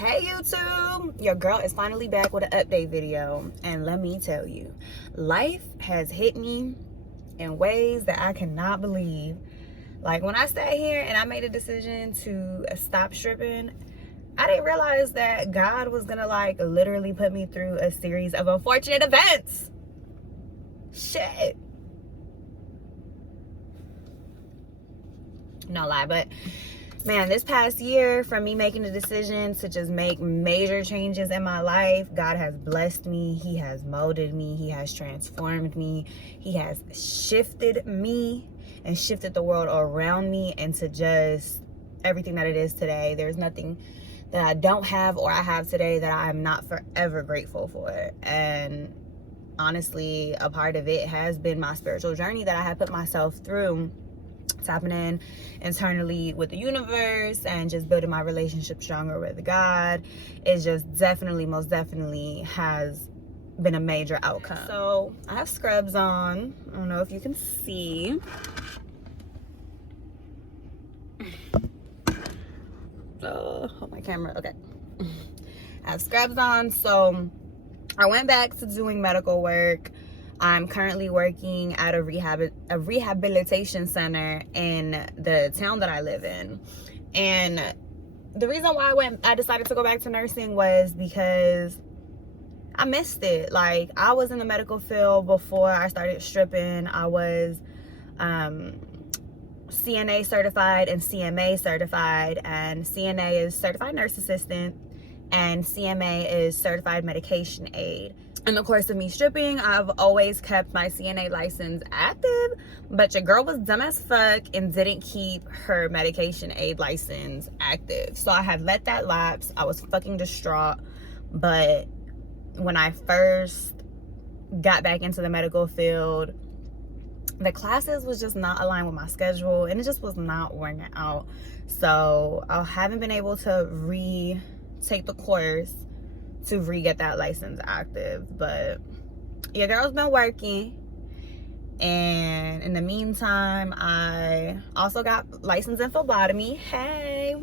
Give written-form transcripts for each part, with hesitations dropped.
Hey YouTube, your girl is finally back with an update video, and let me tell you, life has hit me in ways that I cannot believe. Like when I sat here and I made a decision to stop stripping, I didn't realize that God was gonna like literally put me through a series of unfortunate events. Shit. No lie, but man, this past year, from me making the decision to just make major changes in my life, God has blessed me. He has molded me. He has transformed me. He has shifted me and shifted the world around me into just everything that it is today. There's nothing that I don't have or I have today that I'm not forever grateful for. And honestly, a part of it has been my spiritual journey that I have put myself through, tapping in internally with the universe and just building my relationship stronger with God. It just definitely, most definitely has been a major outcome. So I have scrubs on. I don't know if you can see. Hold my camera. Okay. I have scrubs on. So I went back to doing medical work. I'm currently working at a rehabilitation center in the town that I live in. And the reason why I decided to go back to nursing was because I missed it. Like, I was in the medical field before I started stripping. I was CNA certified and CMA certified, and CNA is certified nurse assistant and CMA is certified medication aid. In the course of me stripping, I've always kept my CNA license active, but your girl was dumb as fuck and didn't keep her medication aid license active. So I had let that lapse. I was fucking distraught. But when I first got back into the medical field, the classes was just not aligned with my schedule and it just was not working out. So I haven't been able to retake the course to re-get that license active, but your girl's been working. And in the meantime, I also got licensed in phlebotomy. Hey,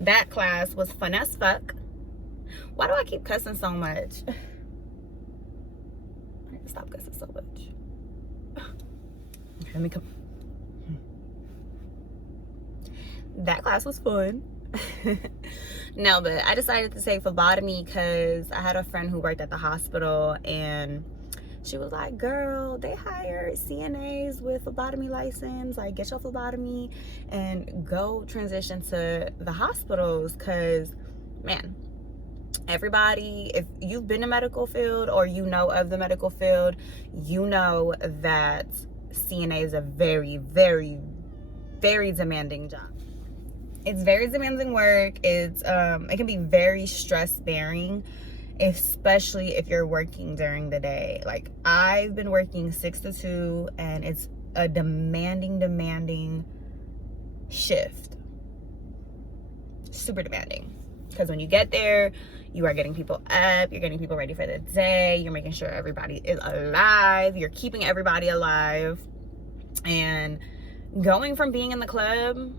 that class was fun as fuck. Why do I keep cussing so much? I need to stop cussing so much. Okay, let me come. That class was fun. No, but I decided to take phlebotomy because I had a friend who worked at the hospital, and she was like, girl, they hire CNAs with phlebotomy license. Like, get your phlebotomy and go transition to the hospitals. Because, man, everybody, if you've been in the medical field or you know of the medical field, you know that CNA is a very, very, very demanding job. It's very demanding work. It can be very stress bearing, especially if you're working during the day. Like, I've been working 6 to 2 and it's a demanding shift. Super demanding. Because when you get there, you are getting people up, you're getting people ready for the day, you're making sure everybody is alive, you're keeping everybody alive. And going from being in the club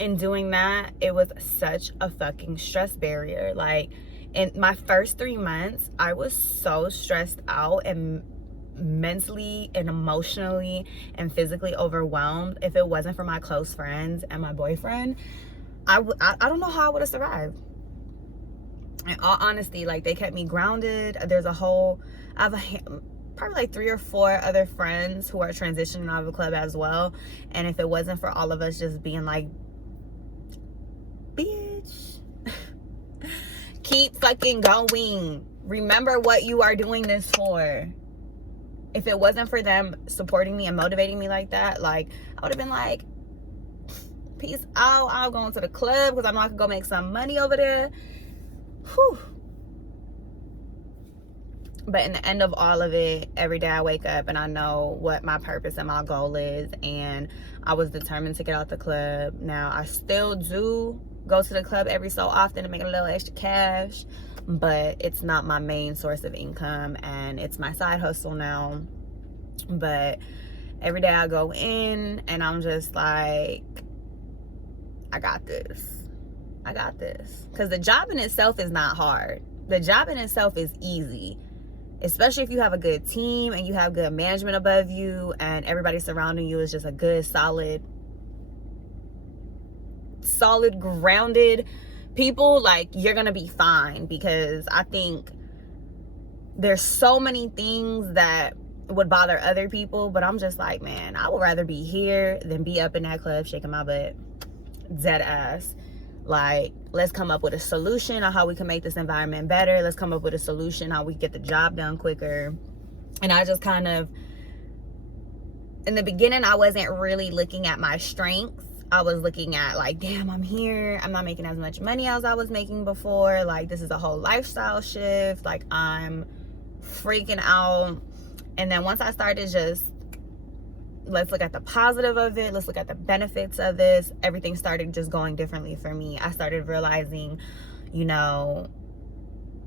and doing that, it was such a fucking stress barrier. Like, in my first 3 months, I was so stressed out and mentally and emotionally and physically overwhelmed. If it wasn't for my close friends and my boyfriend, I don't know how I would have survived. In all honesty, like, they kept me grounded. I have probably like 3 or 4 other friends who are transitioning out of the club as well. And if it wasn't for all of us just being like, bitch, keep fucking going. Remember what you are doing this for. If it wasn't for them supporting me and motivating me like that, like, I would have been like, peace out. I'm going to the club because I know I can go make some money over there. Whew. But in the end of all of it, every day I wake up and I know what my purpose and my goal is, and I was determined to get out the club. Now, I still do go to the club every so often to make a little extra cash, but it's not my main source of income, and it's my side hustle now. But every day I go in and I'm just like, I got this. I got this. Because the job in itself is not hard. The job in itself is easy. Especially if you have a good team and you have good management above you and everybody surrounding you is just a good, solid, grounded people. Like, you're going to be fine. Because I think there's so many things that would bother other people, but I'm just like, man, I would rather be here than be up in that club shaking my butt. Dead ass. Like, let's come up with a solution on how we can make this environment better. Let's come up with a solution how we get the job done quicker. And I just kind of, in the beginning, I wasn't really looking at my strengths. I was looking at, like, damn, I'm here, I'm not making as much money as I was making before. Like, this is a whole lifestyle shift. Like, I'm freaking out. And then once I started just, let's look at the positive of it, let's look at the benefits of this, everything started just going differently for me. I started realizing, you know,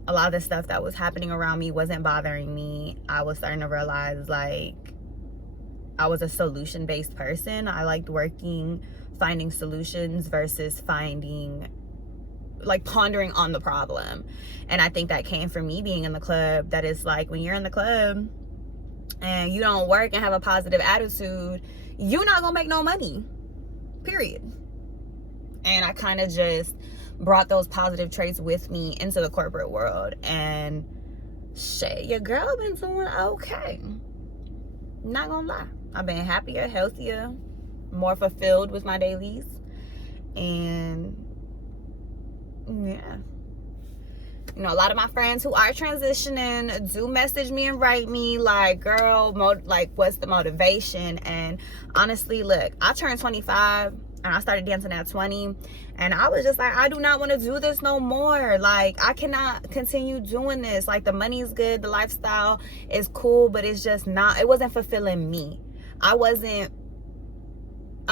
a lot of the stuff that was happening around me wasn't bothering me. I was starting to realize, like, I was a solution-based person. I liked finding solutions versus pondering on the problem. And I think that came from me being in the club. That is, like, when you're in the club and you don't work and have a positive attitude, you're not gonna make no money, period. And I kind of just brought those positive traits with me into the corporate world, and shit, your girl been doing okay. Not gonna lie, I've been happier, healthier, more fulfilled with my dailies. And yeah, you know, a lot of my friends who are transitioning do message me and write me like, girl, what's the motivation? And honestly, look, I turned 25 and I started dancing at 20, and I was just like, I do not want to do this no more. Like, I cannot continue doing this. Like, the money's good, the lifestyle is cool, but it's just not, it wasn't fulfilling me. I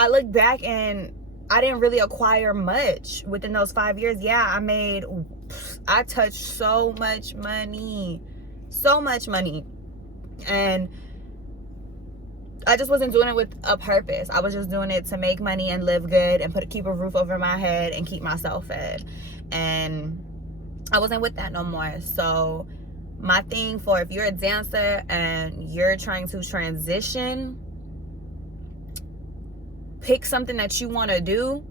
look back and I didn't really acquire much within those 5 years. Yeah, I touched so much money. And I just wasn't doing it with a purpose. I was just doing it to make money and live good and keep a roof over my head and keep myself fed. And I wasn't with that no more. So my thing for, if you're a dancer and you're trying to transition, pick something that you want to do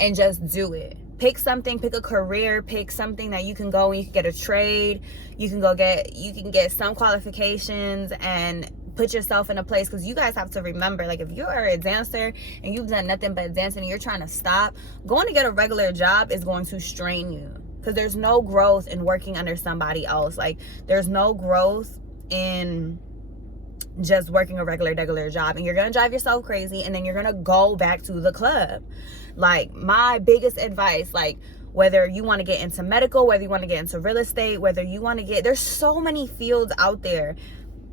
and just do it. Pick something, pick a career, pick something that you can go and you can get a trade. You can get some qualifications and put yourself in a place, because you guys have to remember, like, if you are a dancer and you've done nothing but dancing and you're trying to stop, going to get a regular job is going to strain you, because there's no growth in working under somebody else. Like, there's no growth in just working a regular job, and you're gonna drive yourself crazy, and then you're gonna go back to the club. Like, my biggest advice, like, whether you want to get into medical, whether you want to get into real estate, there's so many fields out there.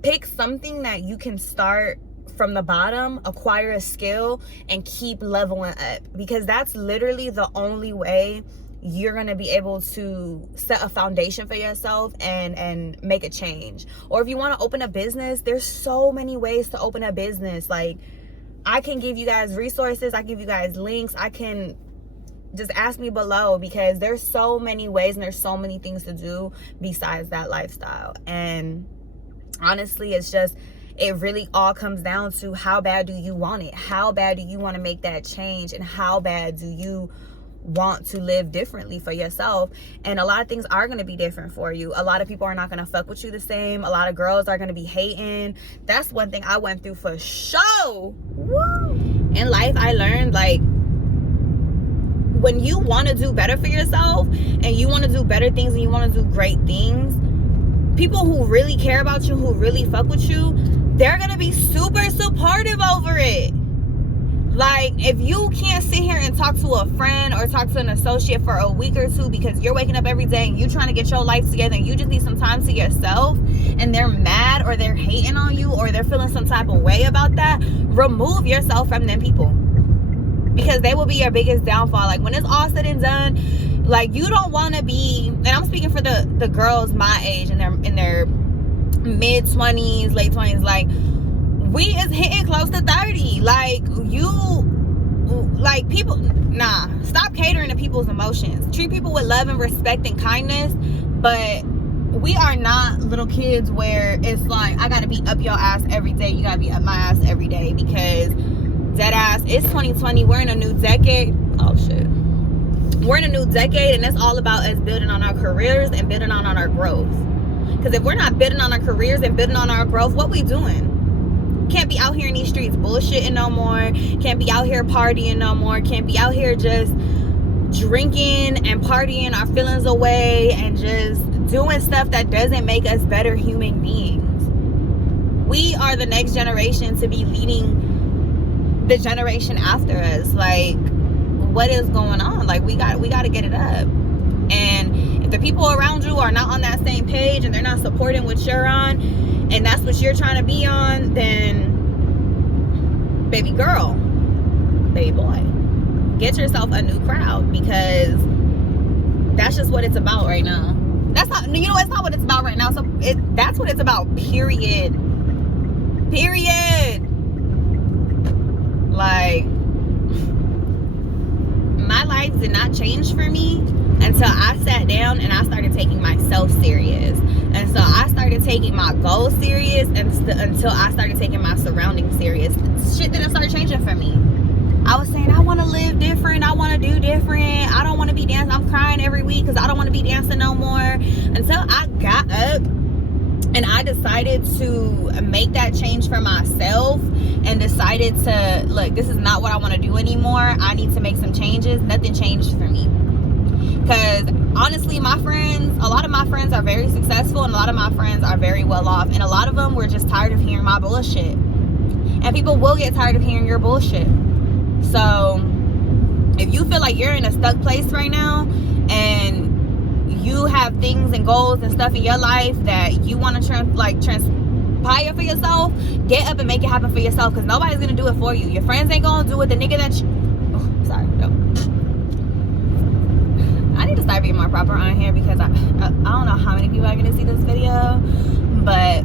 Pick something that you can start from the bottom, acquire a skill, and keep leveling up, because that's literally the only way you're going to be able to set a foundation for yourself and make a change. Or if you want to open a business, there's so many ways to open a business. Like, I can give you guys resources, I give you guys links, I can just ask me below, because there's so many ways and there's so many things to do besides that lifestyle. And honestly, it really all comes down to, how bad do you want it? How bad do you want to make that change? And how bad do you want to live differently for yourself? And a lot of things are going to be different for you. A lot of people are not going to fuck with you the same. A lot of girls are going to be hating. That's one thing I went through for sure. Woo! In life, I learned, like, when you want to do better for yourself and you want to do better things and you want to do great things, people who really care about you, who really fuck with you, they're going to be super supportive over it. Like, if you can't sit here and talk to a friend or talk to an associate for a week or two because you're waking up every day and you're trying to get your life together and you just need some time to yourself, and they're mad or they're hating on you or they're feeling some type of way about that, remove yourself from them people, because they will be your biggest downfall. Like, when it's all said and done, like, you don't want to be, and I'm speaking for the girls my age in their mid 20s, late 20s, like, we is hitting close to 30. Like, people, nah, stop catering to people's emotions. Treat people with love and respect and kindness. But we are not little kids where it's like, I gotta be up your ass every day, you gotta be up my ass every day. Because dead ass, it's 2020, we're in a new decade. Oh shit, we're in a new decade, and it's all about us building on our careers and building on our growth. Because if we're not building on our careers and building on our growth, what we doing? Can't be out here in these streets bullshitting no more. Can't be out here partying no more. Can't be out here just drinking and partying our feelings away and just doing stuff that doesn't make us better human beings. We are the next generation to be leading the generation after us. Like, what is going on? Like, we got to get it up. And if the people around you are not on that same page and they're not supporting what you're on, and that's what you're trying to be on, then baby girl, baby boy, get yourself a new crowd, because that's just what it's about right now. That's not, you know, it's not what it's about right now. So that's what it's about, period. Like, my life did not change for me until I sat down and I started taking myself serious. And so I started taking my goals serious until I started taking my surroundings serious. Shit didn't start changing for me. I was saying, I want to live different. I want to do different. I don't want to be dancing. I'm crying every week because I don't want to be dancing no more. Until I got up and I decided to make that change for myself and decided to, look, this is not what I want to do anymore. I need to make some changes. Nothing changed for me. Because honestly, my friends, a lot of my friends are very successful, and a lot of my friends are very well off. And a lot of them were just tired of hearing my bullshit. And people will get tired of hearing your bullshit. So if you feel like you're in a stuck place right now and you have things and goals and stuff in your life that you want to transpire for yourself, get up and make it happen for yourself, because nobody's going to do it for you. Your friends ain't going to do it. The nigga that I need to start being more proper on here, because I don't know how many people are going to see this video, but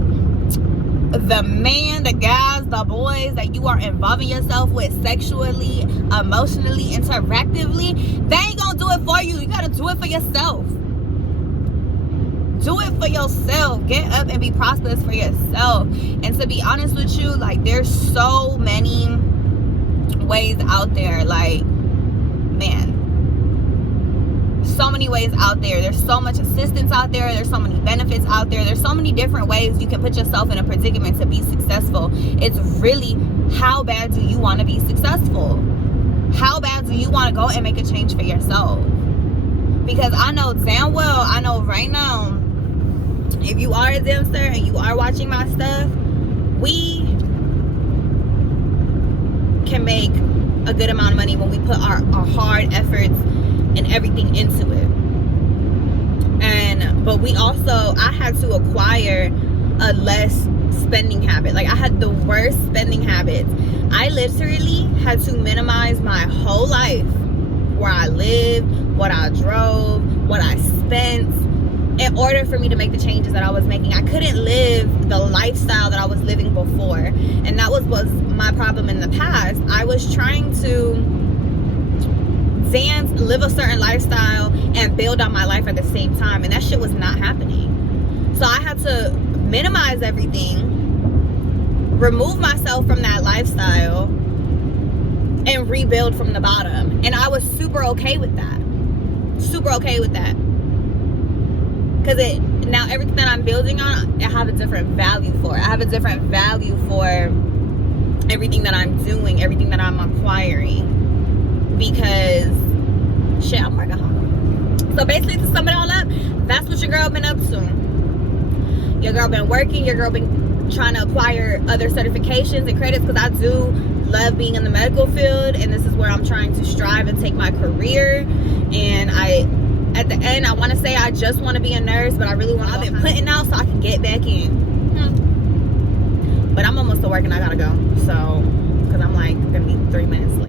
the man, the guys, the boys that you are involving yourself with sexually, emotionally, interactively, they ain't gonna do it for you. You gotta do it for yourself. Do it for yourself. Get up and be prosperous for yourself. And to be honest with you, like, there's so many ways out there. Like, man, so many ways out there. There's so much assistance out there. There's so many benefits out there. There's so many different ways you can put yourself in a predicament to be successful. It's really, how bad do you want to be successful? How bad do you want to go and make a change for yourself? Because I know damn well, I know right now, if you are a dancer and you are watching my stuff, we can make a good amount of money when we put our hard efforts and everything into it. But we also, I had to acquire a less spending habit. Like, I had the worst spending habits. I literally had to minimize my whole life, where I lived, what I drove, what I spent, in order for me to make the changes that I was making. I couldn't live the lifestyle that I was living before, and that was my problem in the past. I was trying to dance, live a certain lifestyle, and build on my life at the same time, and that shit was not happening. So I had to minimize everything, remove myself from that lifestyle, and rebuild from the bottom. And I was super okay with that. Super okay with that. Because now everything that I'm building on, I have a different value for. I have a different value for everything that I'm doing, everything that I'm acquiring. Because shit, I'm working hard. So basically, to sum it all up, that's what your girl been up to. Your girl been working. Your girl been trying to acquire other certifications and credits, because I do love being in the medical field, and this is where I'm trying to strive and take my career. And at the end, I want to say I just want to be a nurse, but I really want to. I've been putting out so I can get back in. But I'm almost to work and I gotta go. So, because I'm like gonna be 3 minutes late.